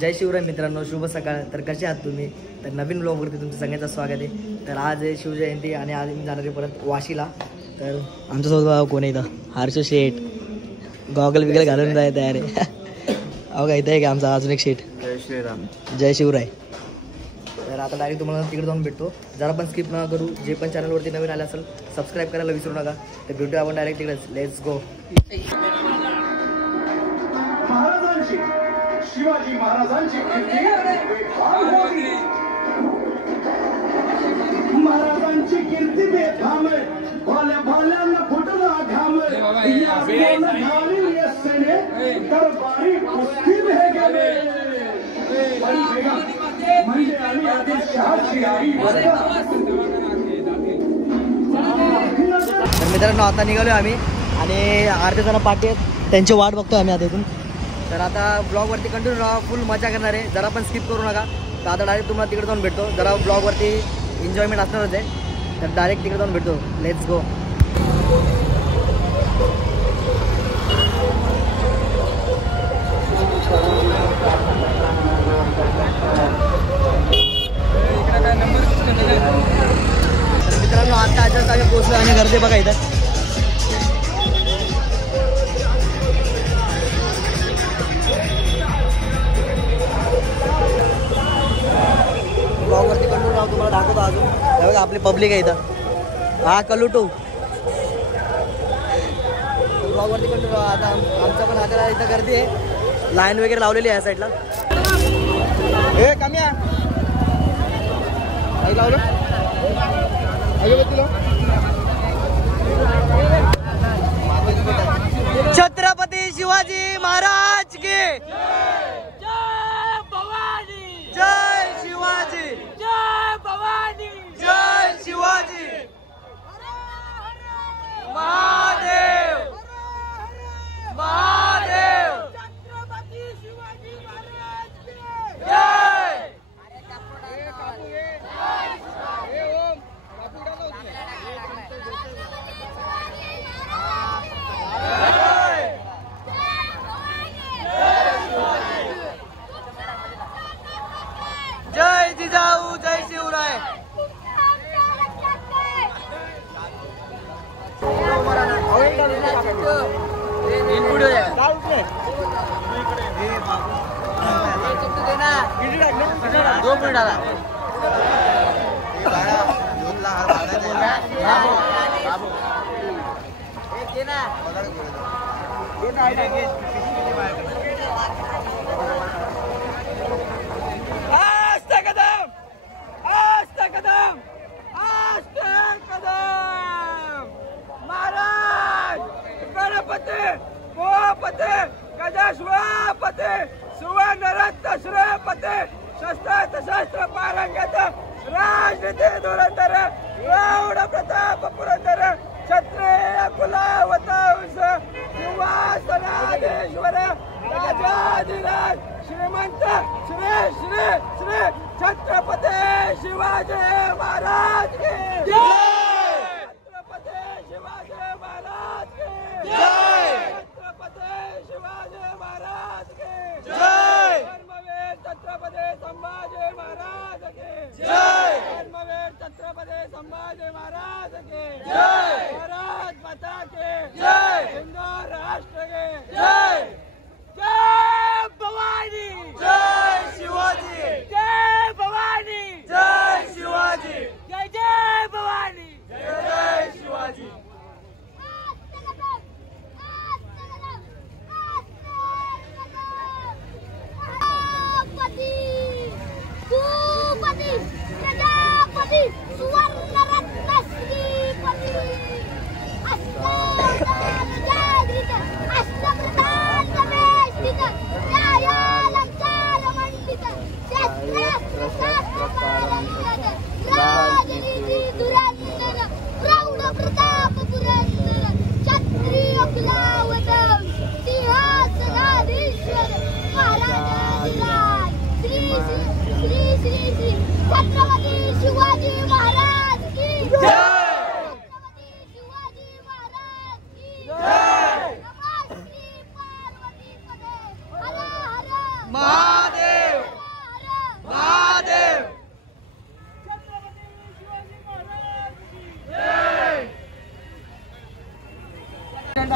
जय शिवराय मित्रांनो, शुभ सकाळ. तर कसे आहात तुम्ही? तर नवीन ब्लॉगवरती तुमचं सगळ्यांचं स्वागत आहे. तर आज आहे शिवजयंती आणि आज मी जाणार आहे परत वाशीला. तर आमच्यासोबत कोण आहे इथं? हर्ष शेठ गॉगल बिगल घालून जाय तयार आहे. अहो का इथं आहे का आमचा अजून एक शेठ. जय श्रीराम. जय शिवराय. तर आता डायरेक्ट तुम्हाला तिकडे जाऊन भेटतो. जरा पण स्किप नका करू. जे पण चॅनलवरती नवीन आले असेल सबस्क्राईब करायला विसरू नका. तर भेटूया आपण डायरेक्ट तिकडेच. Let's go. शिवाजी महाराजांची कीर्ती महाराजांची कीर्ती बेफाम भोल्या भोल्यांना फुटला घाम दरबारी कुस्ती में गेले म्हणजे आणि आदिलशहाची आई. तर मित्रांनो आता निघालो आम्ही आणि अर्धे जण पाठी आहेत, त्यांची वाट बघतो आम्ही आता इथून. तर आता ब्लॉगवरती कंटिन्यू राहा, फुल मजा करणार आहे. जरा पण स्किप करू नका. तर आता डायरेक्ट तुम्हाला तिकडे जाऊन भेटतो. जरा ब्लॉगवरती एन्जॉयमेंट असणारच आहे. तर डायरेक्ट तिकडे जाऊन भेटतो. Let's go. तर मित्रांनो आता अशाच आम्ही पोहोचलो आणि गर्दी बघा इथं. ब्लॉगवरती कंट्रोल राहू, तुम्हाला दाखवतो अजून. हे बघा आपली पब्लिक आहे इथं. हा कलुटू ब्लॉगवरती कंट्रोल राहा. आता आमचं पण आता इथं गर्दी आहे. लाईन वगैरे लावलेली आहे या साईडला. हे कमी आहे लावलं छत्रपती शिवाजी महाराज की जय शिवाजी. जय भवानी. जय शिवाजी. महादेव महादेव. छत्रपती शिवाजी महाराज की जय. जय जिजाऊ. जय शिवराय. दो मिनिट आला. महाराज गणपती गोपते गजश्वपते सुवर्णरत्न श्रेपते शस्त्र शस्त्र पारंगत राजनीती धुरंधर प्रौढ प्रताप पुरंदर क्षत्रिय कुलावतांस सिंहासनाधीश्वर राजाधिराज श्रीमंत श्री श्री श्री छत्रपती शिवाजी महाराज की जय. छत्रपती शिवाजी महाराज की जय. छत्रपती शिवाजी महाराज की जय. धर्मवीर छत्रपती संभाजी महाराज की जय. धर्मवीर छत्रपती संभाजी महाराज की जय. भारत माता की जय. हिंदू राष्ट्र की जय. जय भवानी. जय शिवाजी. जय भवानी. जय शिवाजी. जय जय भवानी. जय जय शिवाजी. भूपती प्रजापती सुवर्णरत्न श्रीपती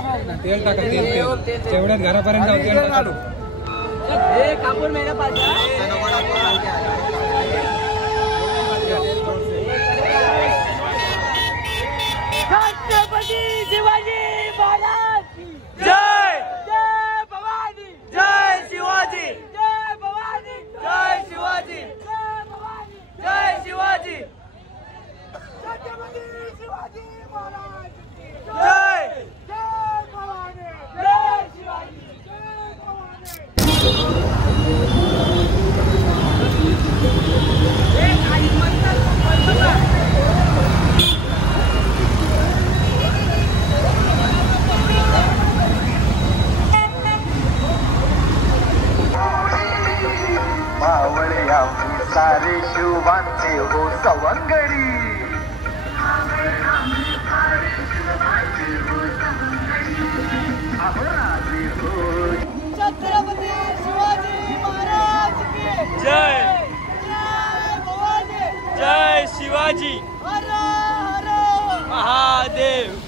तेल टाका तेल तेवढ्यात घरापर्यंत जाऊ तेल टाका कापूर महिना पाहिजे छत्रपती शिवाजी महाराज जय जय भवानी जय शिवाजी जय भवानी जय शिवाजी जय भवानी जय शिवाजी छत्रपती शिवाजी महाराज जय जय भवानी जय शिवाजी जय भवानी मावळ्या सारे शिवांचे हो सवंगडी छत्रपती शिवाजी महाराज की जय जय भवानी जय शिवाजी हर हर महादेव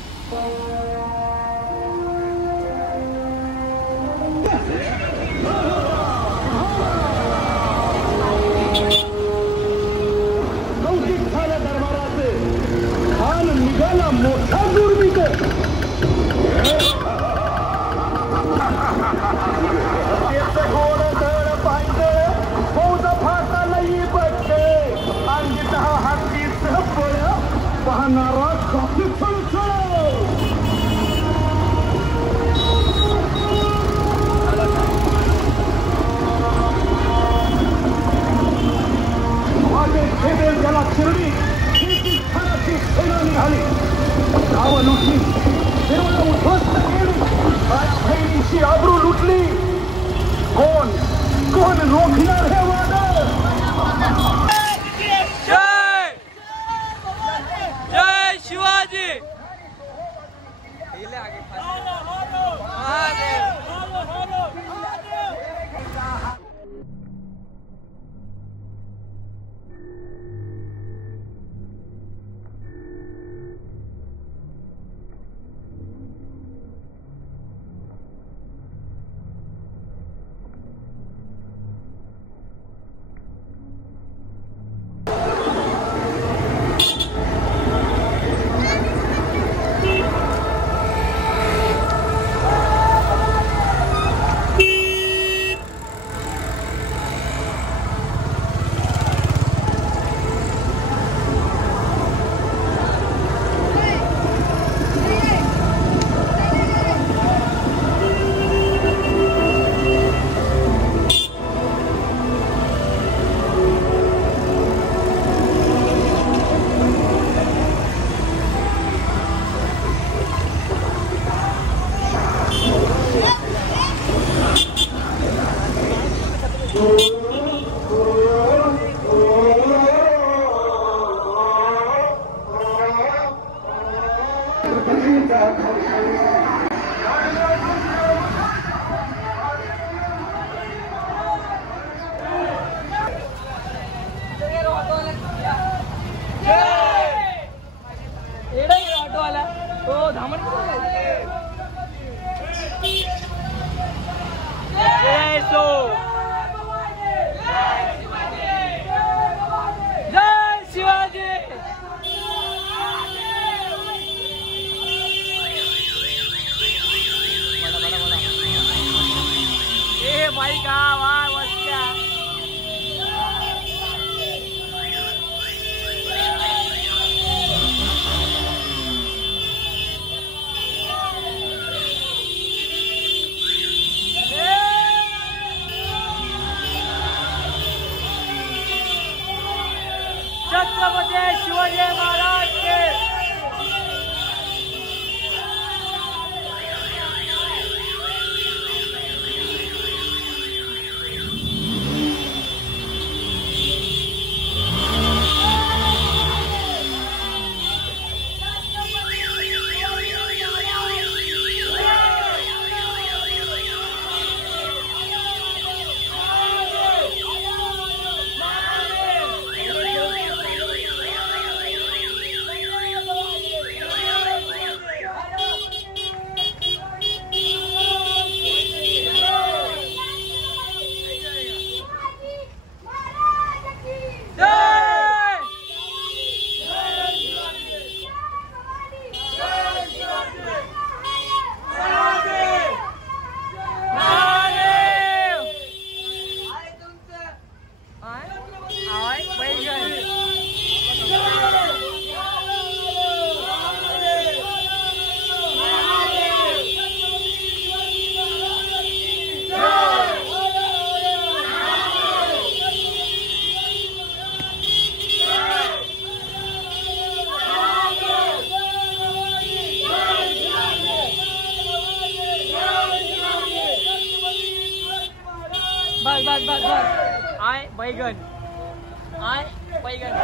खान निघाला मोठा दुर्विकर घोड दळ पांढळ फौज फाटालाही बघते अंगित हातीच फळ पाहणारा कॉफी फळफळ वाटे खेळेल त्याला शिर्डी सेना निघाली गाव लुटली देवळं उद्ध्वस्त केली माया बहिणीची आबरू लुटली कोण कोण रोखणार हे वादळ जय जय शिवाजी छत्रपती शिवाजी महाराज के बस आय बैगन आय बैगन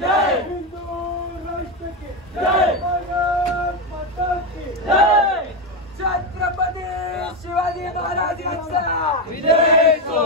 जय हिंदू राष्ट्र की जय भारत माता की जय छत्रपती शिवाजी महाराजांचा विजय हो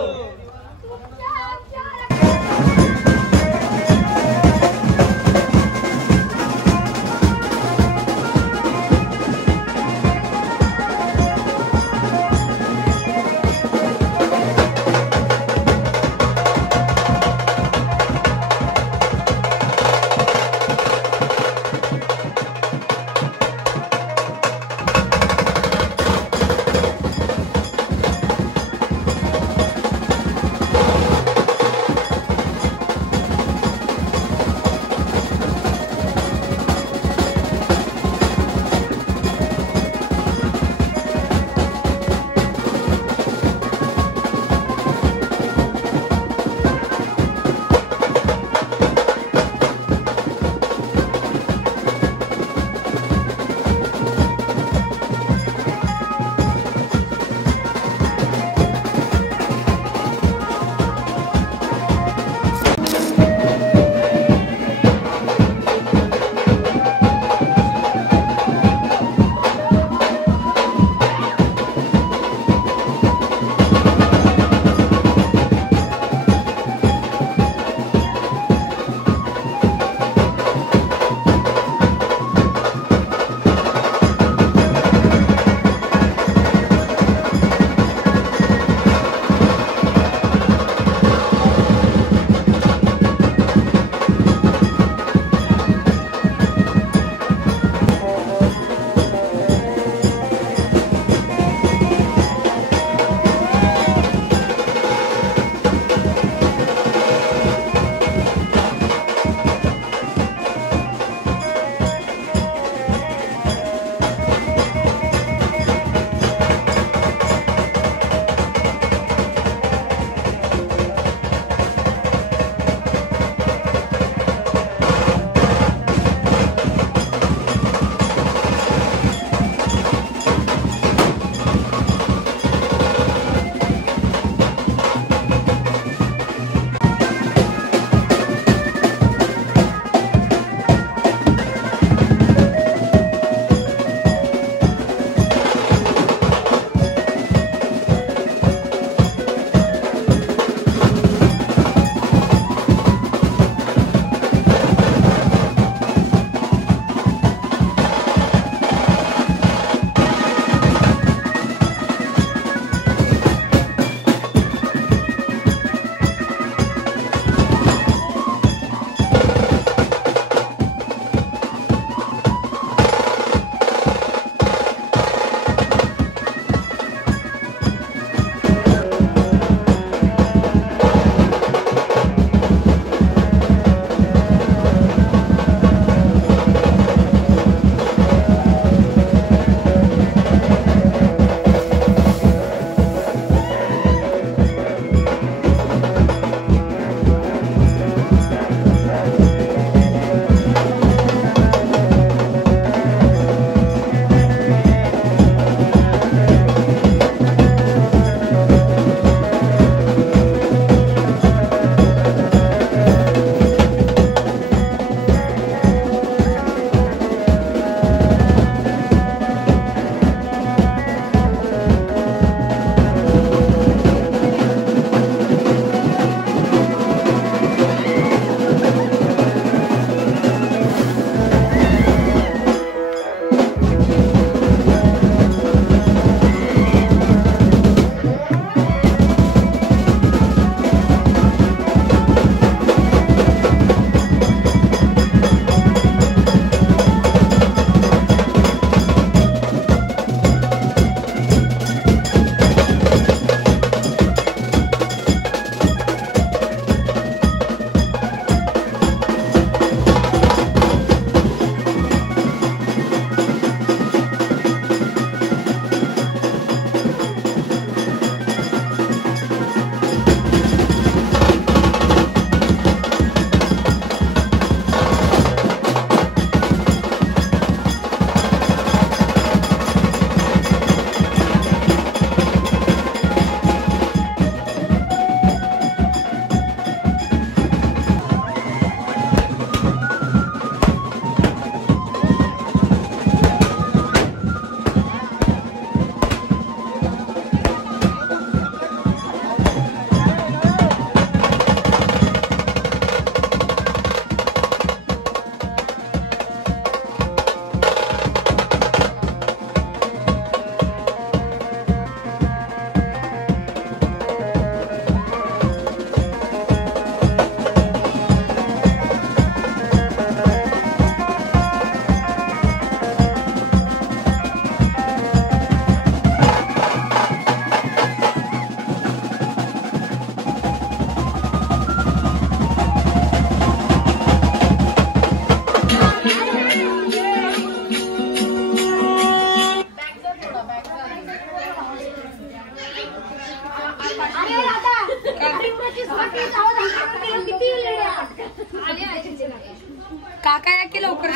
लवकर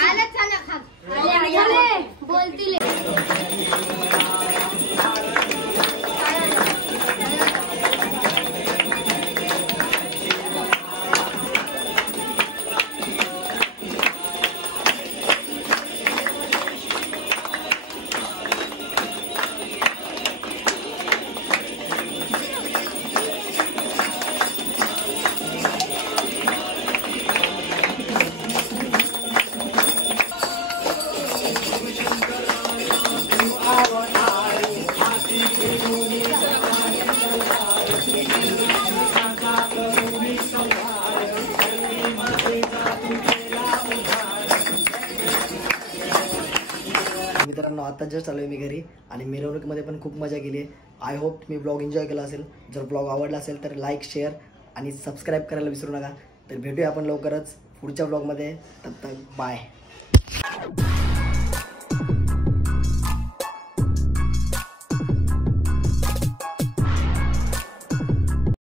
बोलतील मित्रांनो. आता जस्ट आलोय मी घरी आणि मिरवणुकीमध्ये पण खूप मजा केली आहे. आय होप तुम्ही ब्लॉग एन्जॉय केला असेल. जर ब्लॉग आवडला असेल तर लाईक, शेअर आणि सबस्क्राईब करायला विसरू नका. तर भेटूया आपण लवकरच पुढच्या ब्लॉगमध्ये. तब तक बाय.